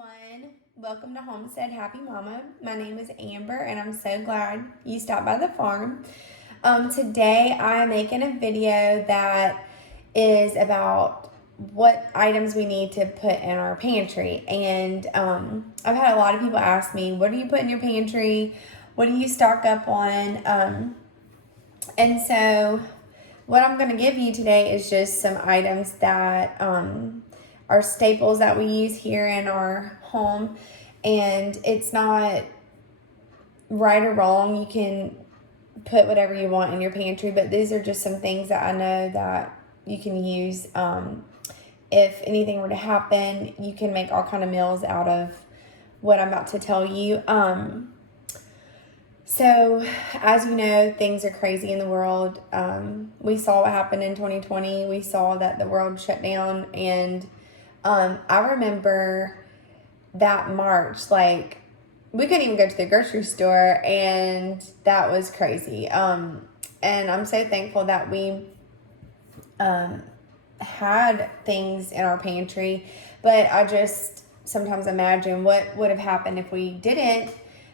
everyone. Welcome to Homestead Happy Mama. My name is Amber and I'm so glad you stopped by the farm. Today I'm making a video that is about what items we need to put in our pantry. And I've had a lot of people ask me, what do you put in your pantry? What do you stock up on? And so what I'm going to give you today is just some items that are staples that we use here in our home. And it's not right or wrong. You can put whatever you want in your pantry, but these are just some things that I know that you can use. If anything were to happen, you can make all kind of meals out of what I'm about to tell you. So, as you know, things are crazy in the world. We saw what happened in 2020. We saw that the world shut down. And I remember that March, like, we couldn't even go to the grocery store. And that was crazy. And I'm so thankful that we had things in our pantry. But I just sometimes imagine what would have happened if we didn't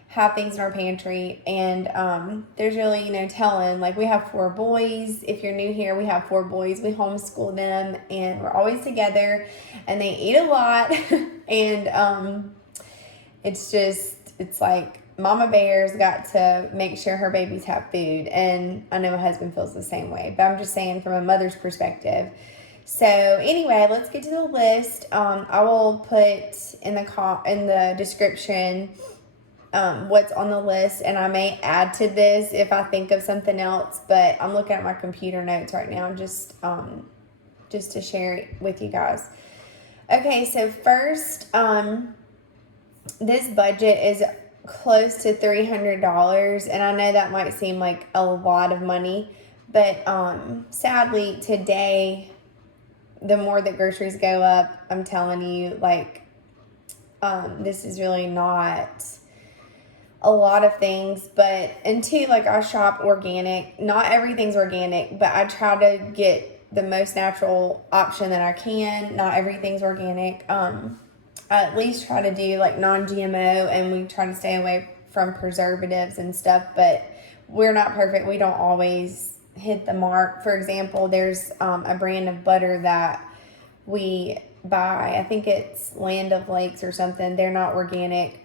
have things in our pantry. And there's really no telling. Like, we have 4 boys. If you're new here, we have 4 boys. We homeschool them and we're always together and they eat a lot. And it's like Mama Bear's got to make sure her babies have food. And I know my husband feels the same way, but I'm just saying from a mother's perspective. So anyway, let's get to the list. I will put in the description what's on the list, and I may add to this if I think of something else, but I'm looking at my computer notes right now just to share it with you guys. Okay, so first, this budget is close to $300, and I know that might seem like a lot of money, but sadly today, the more that groceries go up, I'm telling you, like, this is really not a lot of things. But and two, like, I shop organic. Not everything's organic, but I try to get the most natural option that I can. Not everything's organic. I at least try to do like non-GMO, and we try to stay away from preservatives and stuff, but we're not perfect. We don't always hit the mark. For example, there's a brand of butter that we buy. I think it's Land of Lakes or something. They're not organic,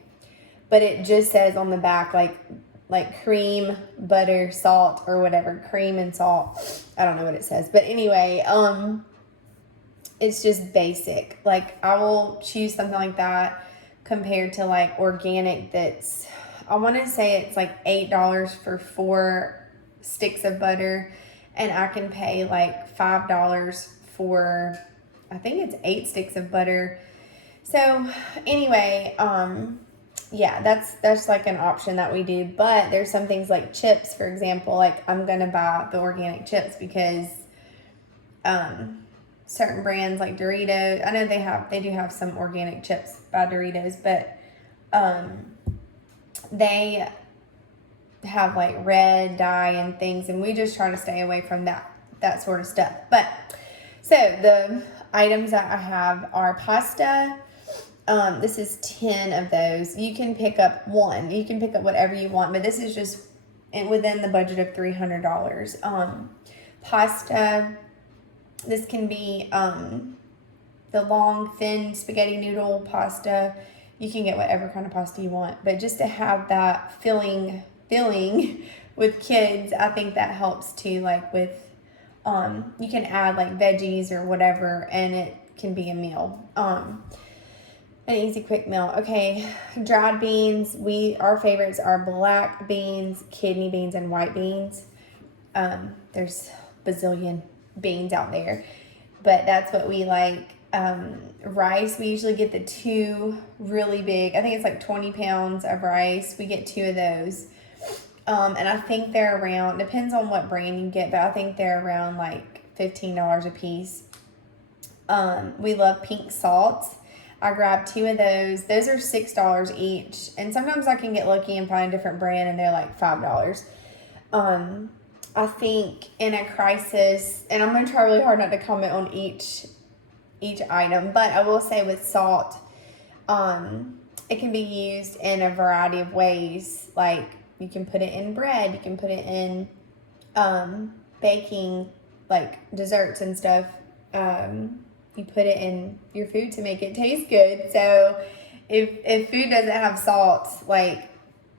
but it just says on the back like cream, butter, salt, or whatever. Cream and salt. I don't know what it says, but anyway, it's just basic. Like, I will choose something like that compared to like organic that's, I want to say it's like $8 for 4 sticks of butter, and I can pay like $5 for, I think it's 8 sticks of butter. So anyway, yeah, that's like an option that we do. But there's some things like chips, for example. Like, I'm gonna buy the organic chips because certain brands like Doritos, I know they do have some organic chips by Doritos, but they have like red dye and things, and we just try to stay away from that sort of stuff. But so the items that I have are pasta. This is 10 of those. You can pick up one. You can pick up whatever you want, but this is just within the budget of $300. Pasta. This can be the long, thin spaghetti noodle pasta. You can get whatever kind of pasta you want, but just to have that filling with kids, I think that helps too. Like with, you can add like veggies or whatever, and it can be a meal. An easy, quick meal. Okay, dried beans. Our favorites are black beans, kidney beans, and white beans. There's bazillion beans out there, but that's what we like. Rice, we usually get the 2 really big. I think it's like 20 pounds of rice. We get 2 of those. And I think they're around, depends on what brand you get, but I think they're around like $15 a piece. We love pink salt. I grabbed 2 of those. Those are $6 each. And sometimes I can get lucky and find a different brand and they're like $5. I think in a crisis, and I'm going to try really hard not to comment on each item, but I will say with salt, It can be used in a variety of ways. Like you can put it in bread, you can put it in baking, like desserts and stuff. You put it in your food to make it taste good. So if food doesn't have salt, like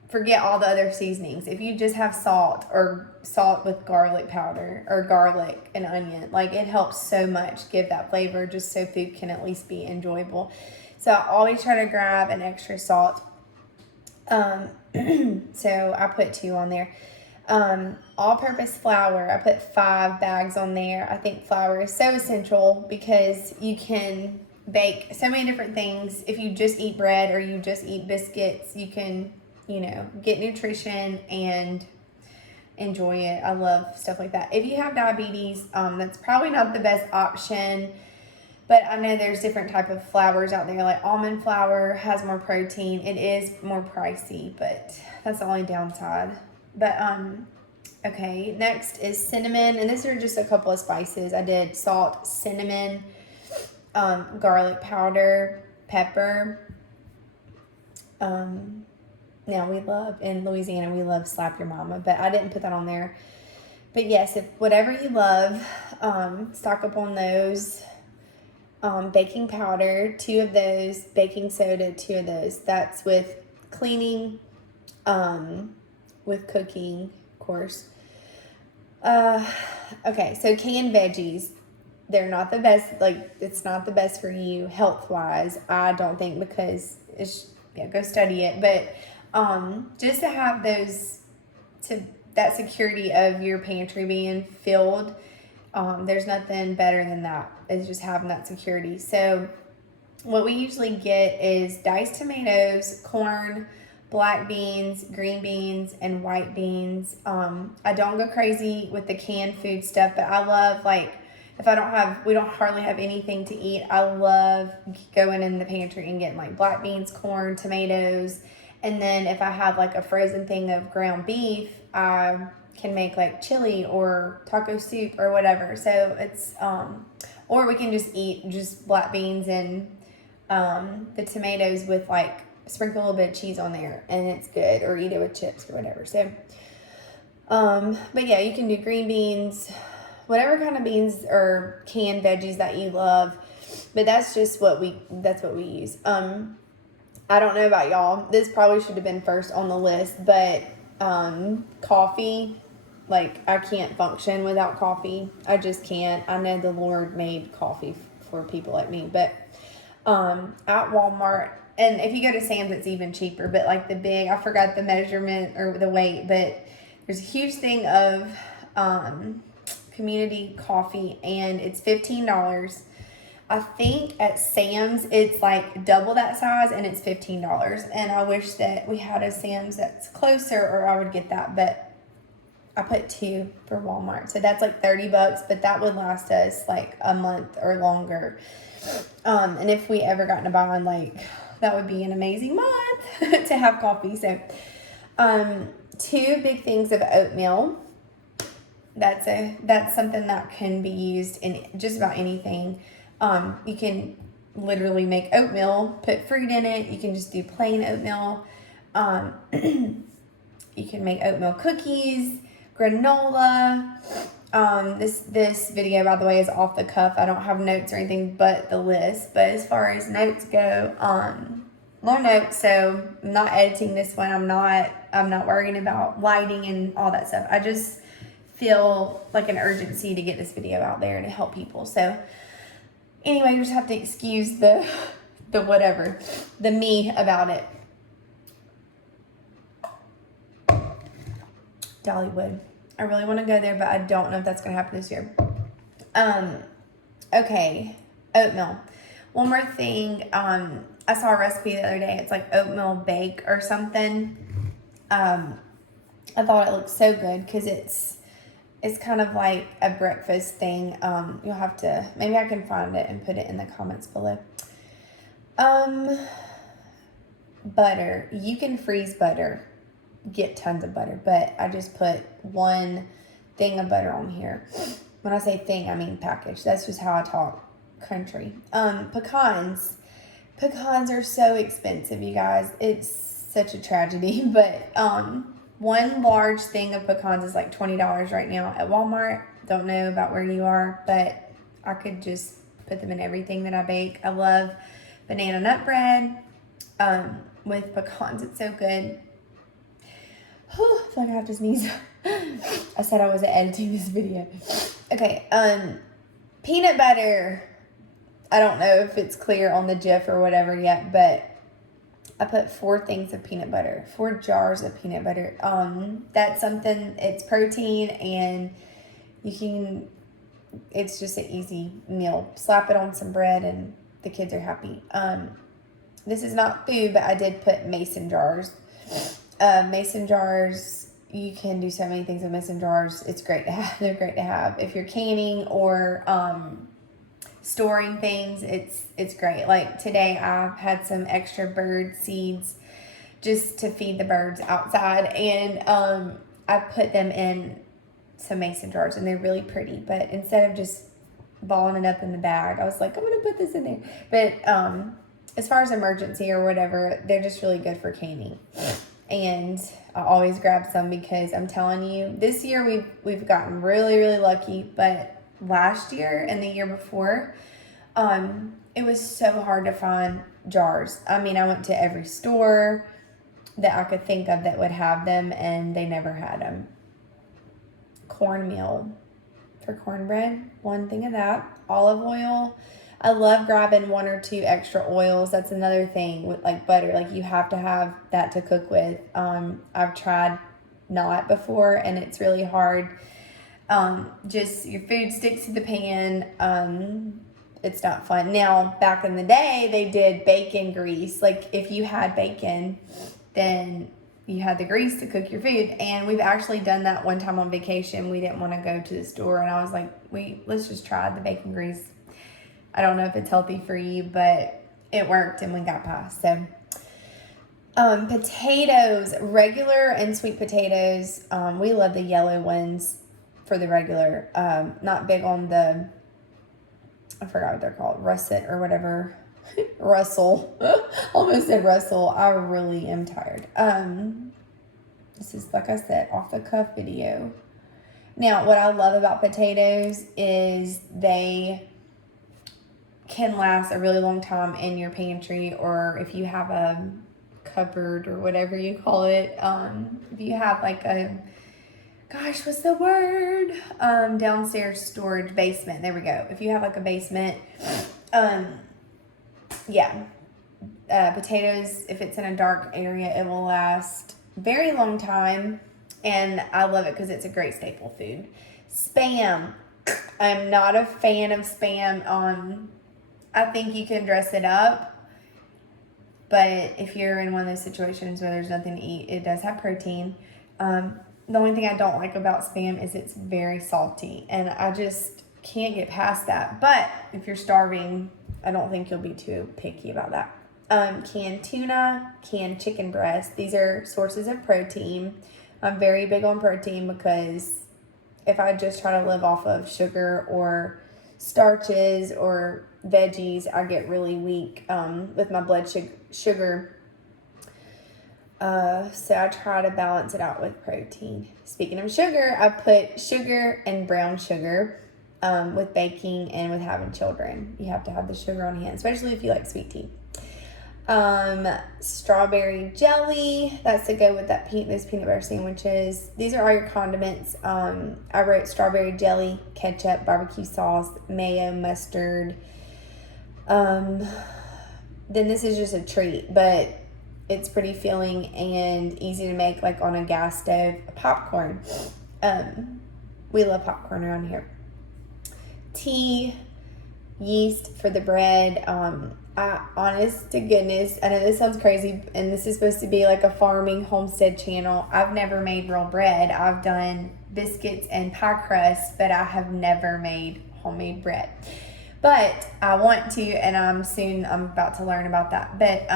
forget all the other seasonings. If you just have salt or salt with garlic powder or garlic and onion, like it helps so much give that flavor just so food can at least be enjoyable. So I always try to grab an extra salt. So I put 2 on there. All-purpose flour, I put 5 bags on there. I think flour is so essential because you can bake so many different things. If you just eat bread or you just eat biscuits, you can, get nutrition and enjoy it. I love stuff like that. If you have diabetes, that's probably not the best option, but I know there's different type of flours out there. Like almond flour has more protein. It is more pricey, but that's the only downside. But okay, next is cinnamon, and these are just a couple of spices. I did salt, cinnamon, garlic powder, pepper. Now in Louisiana we love slap your mama, but I didn't put that on there. But yes, if whatever you love, stock up on those. Baking powder, 2 of those. Baking soda, 2 of those. That's with cleaning, with cooking, of course. Okay, so canned veggies, they're not the best. Like, it's not the best for you health-wise, I don't think, because go study it. But just to have that security of your pantry being filled, there's nothing better than that, is just having that security. So what we usually get is diced tomatoes, corn, black beans, green beans, and white beans. I don't go crazy with the canned food stuff, but I love, like, if we don't hardly have anything to eat, I love going in the pantry and getting like black beans, corn, tomatoes. And then if I have like a frozen thing of ground beef, I can make like chili or taco soup or whatever. So it's, or we can just eat just black beans and the tomatoes with like, sprinkle a little bit of cheese on there and it's good, or eat it with chips or whatever. So, but yeah, you can do green beans, whatever kind of beans or canned veggies that you love, but that's what we use. I don't know about y'all. This probably should have been first on the list, but coffee, like I can't function without coffee. I just can't. I know the Lord made coffee for people like me, but at Walmart, and if you go to Sam's, it's even cheaper, but like I forgot the measurement or the weight, but there's a huge thing of community coffee, and it's $15. I think at Sam's it's like double that size and it's $15. And I wish that we had a Sam's that's closer, or I would get that, but I put 2 for Walmart. So that's like $30, but that would last us like a month or longer. And if we ever got in a bind, like that would be an amazing month to have coffee. So 2 big things of oatmeal. That's something that can be used in just about anything. You can literally make oatmeal, put fruit in it. You can just do plain oatmeal. You can make oatmeal cookies, granola. This video, by the way, is off the cuff. I don't have notes or anything but the list. But as far as notes go, no notes. So I'm not editing this one. I'm not worrying about lighting and all that stuff. I just feel like an urgency to get this video out there and to help people. So anyway, you just have to excuse the whatever, the me about it. Dollywood. I really want to go there, but I don't know if that's going to happen this year. Okay, oatmeal. One more thing, I saw a recipe the other day. It's like oatmeal bake or something. I thought it looked so good because it's kind of like a breakfast thing. You'll have to, maybe I can find it and put it in the comments below. Butter. You can freeze butter. Get tons of butter, but I just put 1 thing of butter on here. When I say thing, I mean package. That's just how I talk country. Pecans. Pecans are so expensive, you guys. It's such a tragedy. But one large thing of pecans is like $20 right now at Walmart. Don't know about where you are, but I could just put them in everything that I bake. I love banana nut bread with pecans. It's so good. Whew, I feel like I have to sneeze. I said I wasn't editing this video. Okay, peanut butter. I don't know if it's clear on the GIF or whatever yet, but I put 4 things of peanut butter, 4 jars of peanut butter. That's something, it's protein, and you can, it's just an easy meal. Slap it on some bread and the kids are happy. This is not food, but I did put mason jars. Mason jars, you can do so many things with mason jars. It's great to have. They're great to have. If you're canning or storing things, it's great. Like today I had some extra bird seeds just to feed the birds outside, and I put them in some mason jars, and they're really pretty. But instead of just balling it up in the bag, I was like, I'm gonna put this in there. But as far as emergency or whatever, they're just really good for canning. And I always grab some because I'm telling you, this year we've gotten really, really lucky. But last year and the year before, it was so hard to find jars. I mean, I went to every store that I could think of that would have them, and they never had them. Cornmeal for cornbread, 1 thing of that. Olive oil. I love grabbing 1 or 2 extra oils. That's another thing with like butter. Like you have to have that to cook with. I've tried not before, and it's really hard. Just your food sticks to the pan. It's not fun. Now, back in the day, they did bacon grease. Like if you had bacon, then you had the grease to cook your food. And we've actually done that one time on vacation. We didn't want to go to the store, and I was like, let's just try the bacon grease. I don't know if it's healthy for you, but it worked and we got past. So, potatoes, regular and sweet potatoes. We love the yellow ones for the regular. Not big on the, I forgot what they're called, russet or whatever. Russell. Almost said Russell. I really am tired. This is, like I said, off the cuff video. Now, what I love about potatoes is they can last a really long time in your pantry, or if you have a cupboard or whatever you call it. If you have like a, gosh, what's the word? Downstairs storage basement. There we go. If you have like a basement, potatoes, if it's in a dark area, it will last very long time, and I love it because it's a great staple food. Spam. I'm not a fan of Spam. I think you can dress it up, but if you're in one of those situations where there's nothing to eat, it does have protein. The only thing I don't like about Spam is it's very salty, and I just can't get past that. But if you're starving, I don't think you'll be too picky about that. Canned tuna, canned chicken breast. These are sources of protein. I'm very big on protein because if I just try to live off of sugar or starches or veggies, I get really weak with my blood sugar. So I try to balance it out with protein. Speaking of sugar, I put sugar and brown sugar with baking and with having children. You have to have the sugar on hand, especially if you like sweet tea. Strawberry jelly, that's to go with that those peanut butter sandwiches. These are all your condiments. I wrote strawberry jelly, ketchup, barbecue sauce, mayo, mustard. Then this is just a treat, but it's pretty filling and easy to make, like on a gas stove. Popcorn. We love popcorn around here. Tea, yeast for the bread. Honest to goodness, I know this sounds crazy, and this is supposed to be like a farming homestead channel. I've never made real bread. I've done biscuits and pie crust, but I have never made homemade bread. But I want to, and I'm about to learn about that. But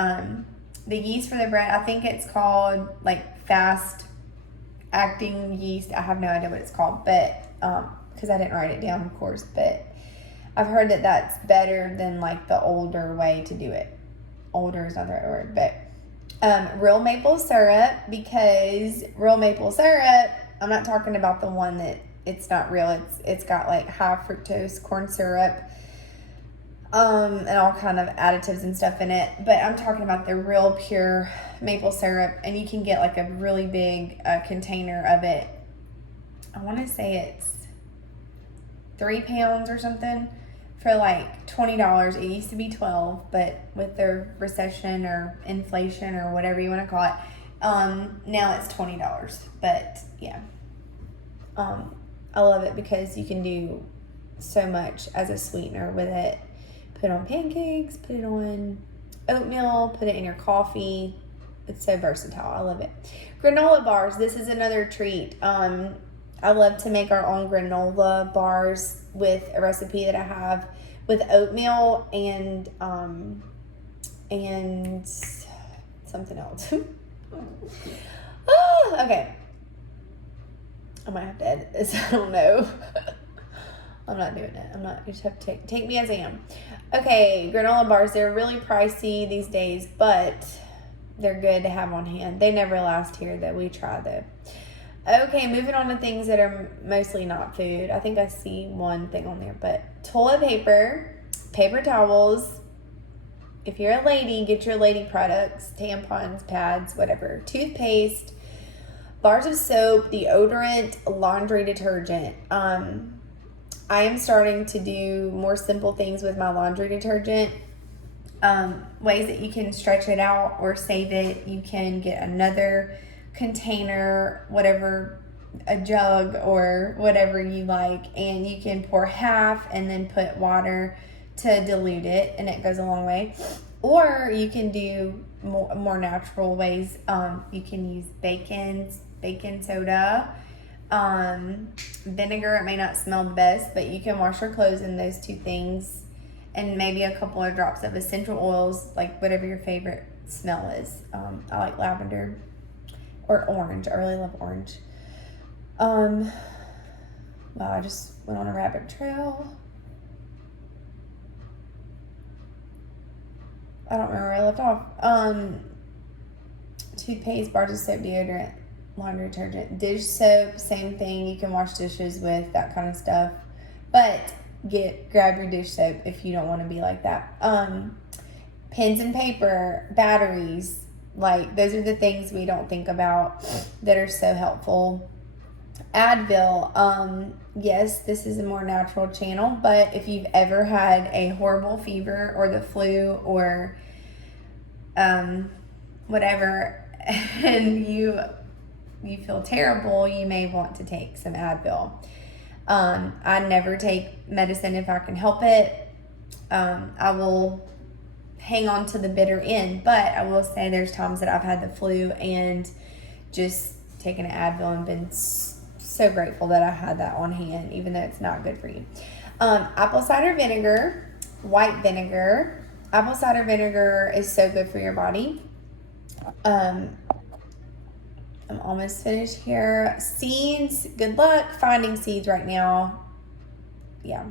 the yeast for the bread, I think it's called like fast acting yeast. I have no idea what it's called, but because I didn't write it down, of course. But I've heard that that's better than like the older way to do it. older is not the right word, but real maple syrup, because real maple syrup, I'm not talking about the one that it's not real. It's got like high fructose corn syrup, and all kind of additives and stuff in it. But I'm talking about the real pure maple syrup, and you can get like a really big container of it. I want to say it's 3 pounds or something for like $20. It used to be $12, but with the recession or inflation or whatever you want to call it, now it's $20. But yeah, I love it because you can do so much as a sweetener with it. Put it on pancakes, put it on oatmeal, put it in your coffee. It's so versatile. I love it. Granola bars. This is another treat. I love to make our own granola bars with a recipe that I have with oatmeal and something else. Okay. I might have to edit this. I don't know. I'm not doing it. You just have to take me as I am. Okay, granola bars. They're really pricey these days, but they're good to have on hand. They never last here, though. We try, though. Okay, moving on to things that are mostly not food. I think I see one thing on there, but toilet paper, paper towels. If you're a lady, get your lady products, tampons, pads, whatever. Toothpaste, bars of soap, deodorant, laundry detergent. I am starting to do more simple things with my laundry detergent. Ways that you can stretch it out or save it. You can get another container, whatever, a jug or whatever you like, and you can pour half and then put water to dilute it, and it goes a long way. Or you can do more natural ways. You can use baking soda, vinegar. It may not smell the best, but you can wash your clothes in those two things, and maybe a couple of drops of essential oils, like whatever your favorite smell is. I like lavender or orange. I really love orange. Wow, I just went on a rabbit trail. I don't remember where I left off. Toothpaste, bars of soap, deodorant, laundry detergent, dish soap, same thing. You can wash dishes with, that kind of stuff. But grab your dish soap if you don't want to be like that. Pens and paper, batteries, like those are the things we don't think about that are so helpful. Advil, yes, this is a more natural channel, but if you've ever had a horrible fever or the flu or whatever, and you feel terrible, you may want to take some Advil. I never take medicine if I can help it. I will hang on to the bitter end, but I will say there's times that I've had the flu and just taken an Advil and been so grateful that I had that on hand, even though it's not good for you. Apple cider vinegar, white vinegar. Apple cider vinegar is so good for your body. I'm almost finished here. Seeds, good luck finding seeds right now. Yeah.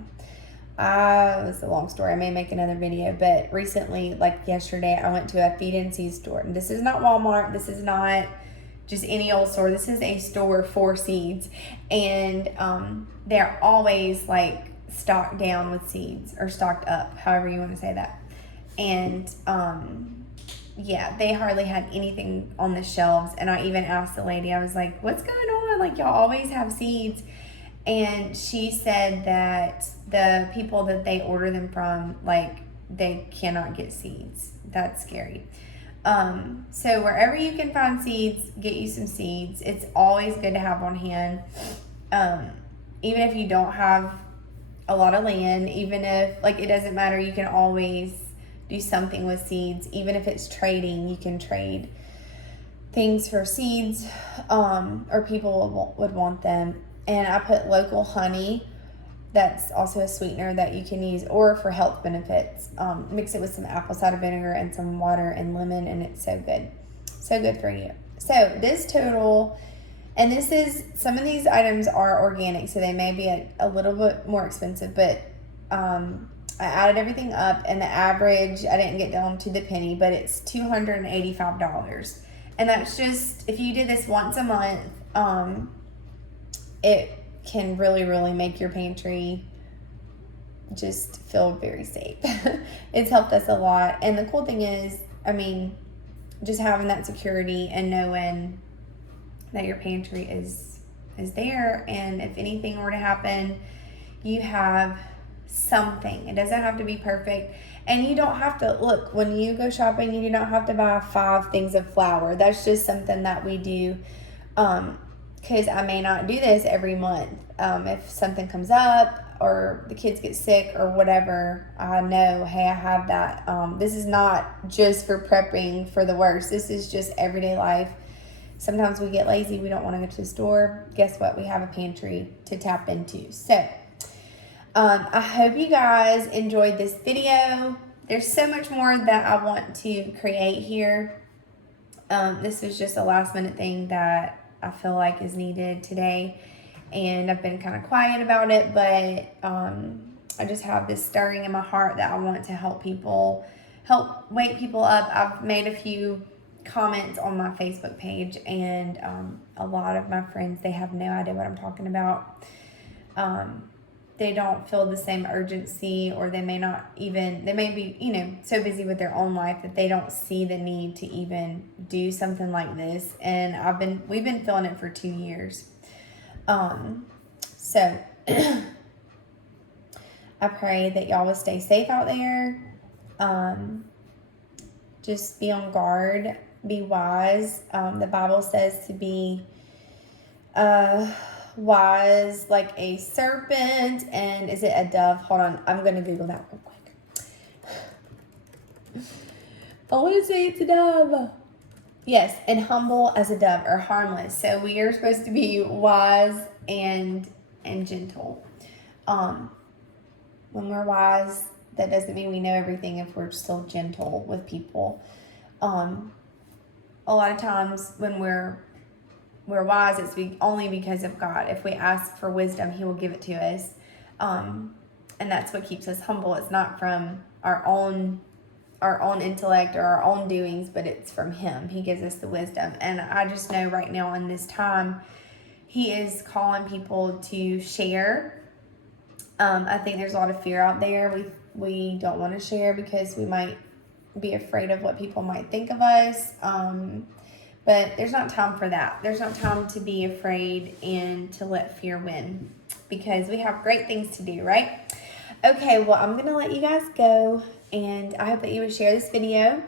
It's a long story. I may make another video, but recently, like yesterday, I went to a feed and seed store. And this is not Walmart. This is not just any old store. This is a store for seeds. And they're always like stocked down with seeds, or stocked up, however you want to say that. And yeah, they hardly had anything on the shelves. And I even asked the lady, I was like, what's going on? Like, y'all always have seeds. And she said that the people that they order them from, like, they cannot get seeds. That's scary. So wherever you can find seeds, get you some seeds. It's always good to have on hand. Even if you don't have a lot of land, even if, like, it doesn't matter, you can always do something with seeds. Even if it's trading, you can trade things for seeds, or people would want them. And I put local honey. That's also a sweetener that you can use, or for health benefits. Mix it with some apple cider vinegar and some water and lemon, and it's so good. So good for you. So this total, and this is, some of these items are organic, so they may be a little bit more expensive, but I added everything up, and the average, I didn't get down to the penny, but it's $285. And that's just, if you did this once a month, it can really, really make your pantry just feel very safe. It's helped us a lot. And the cool thing is, I mean, just having that security and knowing that your pantry is there, and if anything were to happen, you have something. It doesn't have to be perfect, and you don't have to look when you go shopping. You do not have to buy 5 things of flour. That's just something that we do, because I may not do this every month. If something comes up or the kids get sick or whatever, I know, hey, I have that. This is not just for prepping for the worst. This is just everyday life. Sometimes we get lazy. We don't want to go to the store. Guess what? We have a pantry to tap into. So I hope you guys enjoyed this video. There's so much more that I want to create here. This was just a last minute thing that I feel like is needed today. And I've been kind of quiet about it, but I just have this stirring in my heart that I want to help wake people up. I've made a few comments on my Facebook page, and a lot of my friends, they have no idea what I'm talking about. They don't feel the same urgency, or they may be, so busy with their own life that they don't see the need to even do something like this. And we've been feeling it for 2 years. So I pray that y'all will stay safe out there. Just be on guard, be wise. The Bible says to be, wise like a serpent, and is it a dove? Hold on, I'm going to Google that real quick. I want to say it's a dove. Yes, and humble as a dove, or harmless. So we are supposed to be wise and gentle. When we're wise, that doesn't mean we know everything if we're still gentle with people. A lot of times when we're wise, it's only because of God. If we ask for wisdom, He will give it to us. And that's what keeps us humble. It's not from our own intellect or our own doings, but it's from Him. He gives us the wisdom. And I just know right now in this time, He is calling people to share. I think there's a lot of fear out there. We don't want to share because we might be afraid of what people might think of us. But there's not time for that. There's not time to be afraid and to let fear win, because we have great things to do, right? Okay, well, I'm going to let you guys go, and I hope that you would share this video.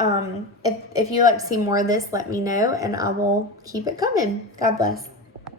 If you'd like to see more of this, let me know, and I will keep it coming. God bless.